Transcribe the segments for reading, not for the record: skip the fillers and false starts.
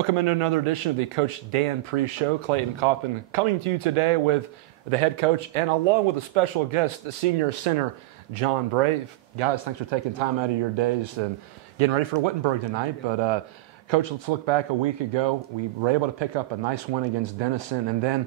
Welcome into another edition of the Coach Dan Pre-Show. Clayton Coffin coming to you today with the head coach and along with a special guest, the senior center, John Bray. Guys, thanks for taking time out of your days and getting ready for Wittenberg tonight. But Coach, let's look back a week ago. We were able to pick up a nice win against Denison, and then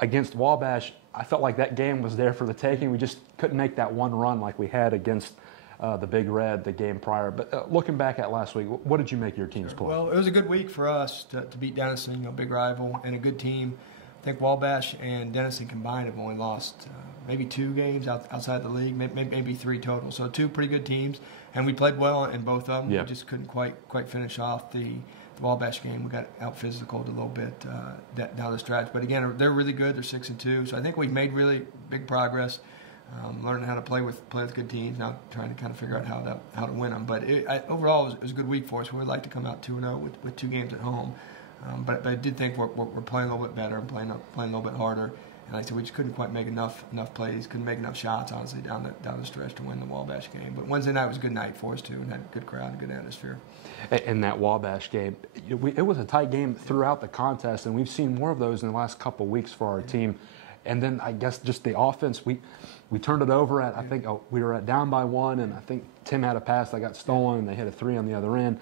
against Wabash, I felt like that game was there for the taking. We just couldn't make that one run like we had against the Big Red the game prior. But looking back at last week, what did you make of your team's play? Well, it was a good week for us to beat Denison, big rival, and a good team. I think Wabash and Denison combined have only lost maybe 2 games outside the league, maybe 3 total. So 2 pretty good teams, and we played well in both of them. Yeah. We just couldn't quite finish off the Wabash game. We got out physicaled a little bit down the stretch. But again, they're really good. They're 6-2. So I think we've made really big progress. Learning how to play with good teams, now trying to kind of figure out how to win them. But overall, it was a good week for us. We would like to come out 2-0 with 2 games at home. But I did think we're playing a little bit better and playing a little bit harder. And like I said, we just couldn't quite make enough plays, couldn't make enough shots, honestly, down the stretch to win the Wabash game. But Wednesday night was a good night for us, too, and had a good crowd and good atmosphere. In that Wabash game, it was a tight game throughout the contest, and we've seen more of those in the last couple of weeks for our team. And then I guess just the offense, we turned it over at, I think, we were down by 1, and I think Tim had a pass that got stolen, and they hit a 3 on the other end.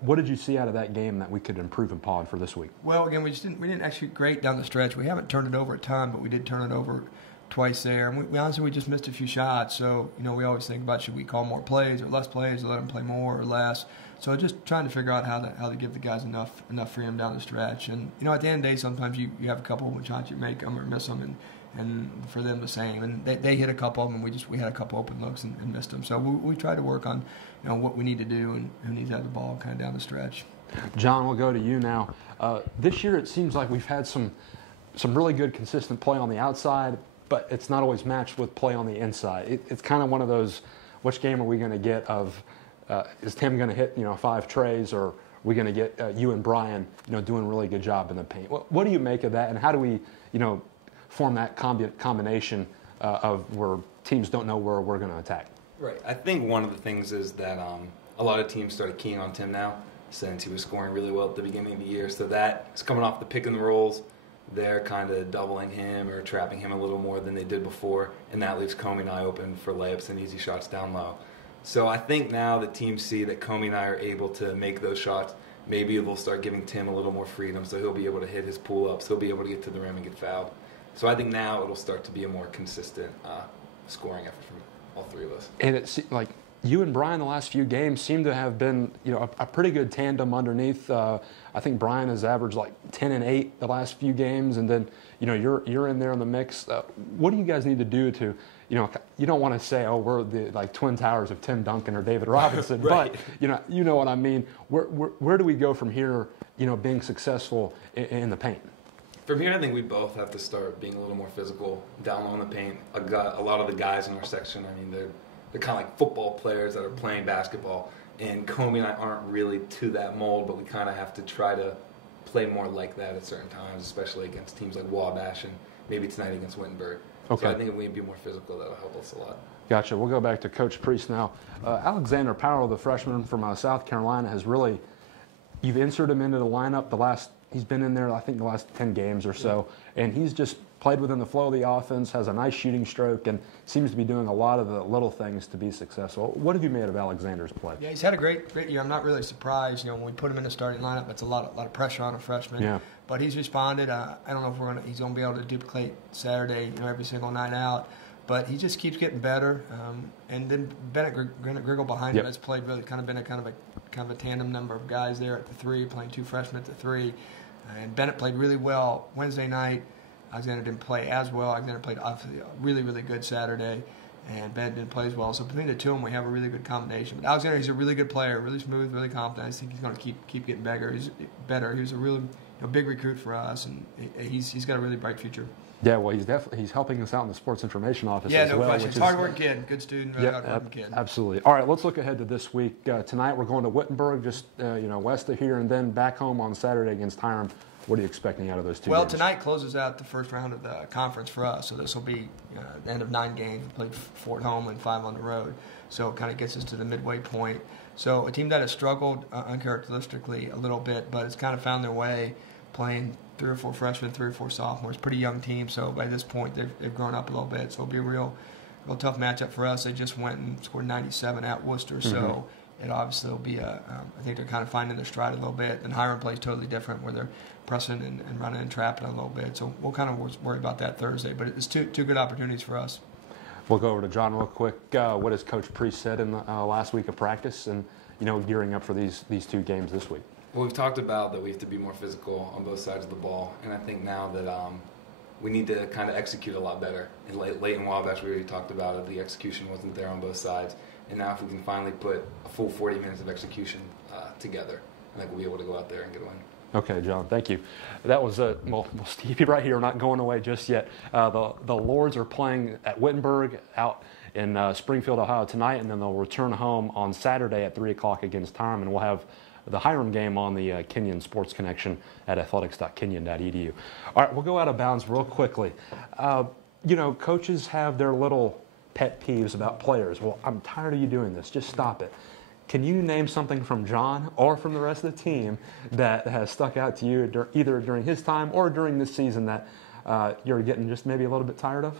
What did you see out of that game that we could improve upon for this week? Well, again, we didn't execute great down the stretch. We haven't turned it over a ton, but we did turn it over twice there. And we honestly just missed a few shots. So, we always think about, should we call more plays or less plays, or let them play more or less. So just trying to figure out how to give the guys enough freedom down the stretch. And, at the end of the day, sometimes you have a couple of shots, you make them or miss them, and for them the same. And they hit a couple of them, and we had a couple open looks and missed them. So we tried to work on what we need to do and who needs to have the ball kind of down the stretch. John, we'll go to you now. This year it seems like we've had some really good consistent play on the outside, but it's not always matched with play on the inside. It's kind of one of those, which game are we going to get of, is Tim going to hit 5 trays, or are we going to get you and Brian doing a really good job in the paint? What do you make of that, and how do we form that combination of where teams don't know where we're going to attack? Right. I think one of the things is that a lot of teams started keying on Tim now, since he was scoring really well at the beginning of the year. So that is coming off the pick and rolls. They're kind of doubling him or trapping him a little more than they did before, and that leaves Comey and I open for layups and easy shots down low. So I think now that teams see that Comey and I are able to make those shots, maybe they'll start giving Tim a little more freedom, so he'll be able to hit his pull-ups, he'll be able to get to the rim and get fouled. So I think now it'll start to be a more consistent scoring effort from all 3 of us. And it's like you and Brian the last few games seem to have been a pretty good tandem underneath. I think Brian has averaged like 10 and 8 the last few games, and then you're in there in the mix. What do you guys need to do to you don't want to say, oh, we're the Twin Towers of Tim Duncan or David Robinson, right. But you know what I mean. Where do we go from here? Being successful in the paint. From here, I think we both have to start being a little more physical, down low in the paint. A lot of the guys in our section, they're kind of like football players that are playing basketball. And Comey and I aren't really to that mold, but we kind of have to try to play more like that at certain times, especially against teams like Wabash and maybe tonight against Wittenberg. Okay. So I think if we can be more physical, that'll help us a lot. Gotcha. We'll go back to Coach Priest now. Alexander Powell, the freshman from South Carolina, has really, you've inserted him into the lineup he's been in there, I think, the last 10 games or so, and he's just played within the flow of the offense, has a nice shooting stroke, and seems to be doing a lot of the little things to be successful. What have you made of Alexander's play? Yeah, he's had a great year. I'm not really surprised. When we put him in the starting lineup, it's a lot of pressure on a freshman. Yeah. But he's responded. I don't know if he's going to be able to duplicate Saturday, every single night out. But he just keeps getting better. And then Bennett Griggle behind him has played really been a tandem number of guys there at the 3, playing 2 freshmen at the 3. And Bennett played really well Wednesday night. Alexander didn't play as well. Alexander played obviously really, really good Saturday, and Bennett didn't play as well. So between the 2 of them, we have a really good combination. But Alexander, he's a really good player, really smooth, really confident. I think he's going to keep getting better. He's a really big recruit for us, and he's got a really bright future. Yeah, well, he's helping us out in the sports information office as well. Yeah, no question. He's a hard-working kid, good student, really hard-working kid. Absolutely. All right, let's look ahead to this week. Tonight we're going to Wittenberg, just west of here, and then back home on Saturday against Hiram. What are you expecting out of those two Well, games? tonight closes out the first round of the conference for us, so this will be the end of 9 games. We played 4 at home and 5 on the road, so it kind of gets us to the midway point. So a team that has struggled uncharacteristically a little bit, but has kind of found their way playing 3 or 4 freshmen, 3 or 4 sophomores. Pretty young team, so by this point they've grown up a little bit. So it'll be a real tough matchup for us. They just went and scored 97 at Worcester, so it obviously will be I think they're kind of finding their stride a little bit. And Hiram plays totally different, where they're pressing and running and trapping a little bit. So we'll kind of worry about that Thursday. But it's two good opportunities for us. We'll go over to John real quick. What has Coach Priest said in the last week of practice, and gearing up for these 2 games this week? Well, we've talked about that we have to be more physical on both sides of the ball, and I think now that we need to kind of execute a lot better. In late in Wabash, we already talked about it. The execution wasn't there on both sides, and now if we can finally put a full 40 minutes of execution together, I think we'll be able to go out there and get a win. Okay, John, thank you. That was we'll keep you right here. We're not going away just yet. The Lords are playing at Wittenberg out in Springfield, Ohio tonight, and then they'll return home on Saturday at 3 o'clock against Hiram, and we'll have the Hiram game on the Kenyon Sports Connection at athletics.kenyon.edu. All right, we'll go out of bounds real quickly. Coaches have their little pet peeves about players. Well, I'm tired of you doing this. Just stop it. Can you name something from John or from the rest of the team that has stuck out to you either during his time or during this season that you're getting just maybe a little bit tired of?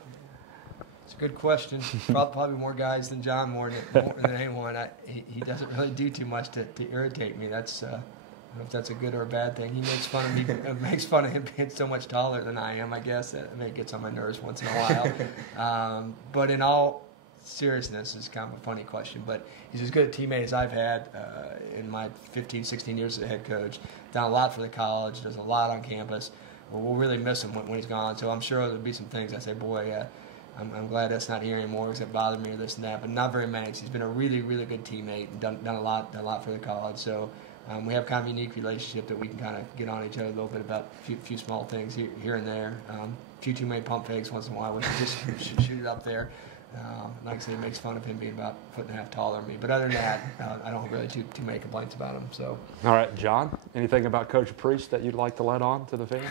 It's a good question. Probably more guys than John, more than anyone. He doesn't really do too much to irritate me. That's I don't know if that's a good or a bad thing. He makes fun of me. Makes fun of him being so much taller than I am. I guess that gets on my nerves once in a while. But in all seriousness, it's kind of a funny question. But he's as good a teammate as I've had in my 15, 16 years as a head coach. Done a lot for the college. Does a lot on campus. We'll really miss him when he's gone. So I'm sure there'll be some things I say, boy. I'm glad that's not here anymore because it bothered me or this and that, but not very many. He's been a really, really good teammate and done a lot for the college. So we have kind of a unique relationship that we can kind of get on each other a little bit about a few small things here and there. A few too many pump fakes once in a while. We can just shoot it up there. Like I said, it makes fun of him being about a 1.5 foot taller than me. But other than that, I don't really too many complaints about him. So. All right, John, anything about Coach Priest that you'd like to let on to the fans?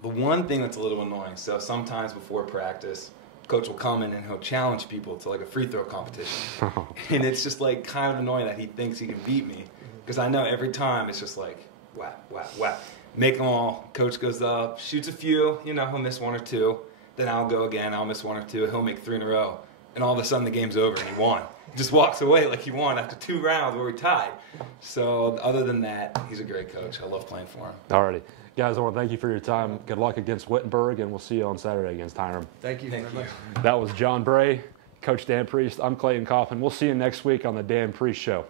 The one thing that's a little annoying, so sometimes before practice, Coach will come in and he'll challenge people to like a free throw competition. And it's just like kind of annoying that he thinks he can beat me. Because I know every time it's just like, whap, whap, whap. Make them all. Coach goes up, shoots a few, he'll miss 1 or 2. Then I'll go again, I'll miss 1 or 2. He'll make 3 in a row. And all of a sudden the game's over and he won. Just walks away like he won after 2 rounds where we tied. So other than that, he's a great coach. I love playing for him. All righty. Guys, I want to thank you for your time. Good luck against Wittenberg, and we'll see you on Saturday against Hiram. Thank you very much. That was John Bray, Coach Dan Priest. I'm Clayton Kaufman. We'll see you next week on the Dan Priest Show.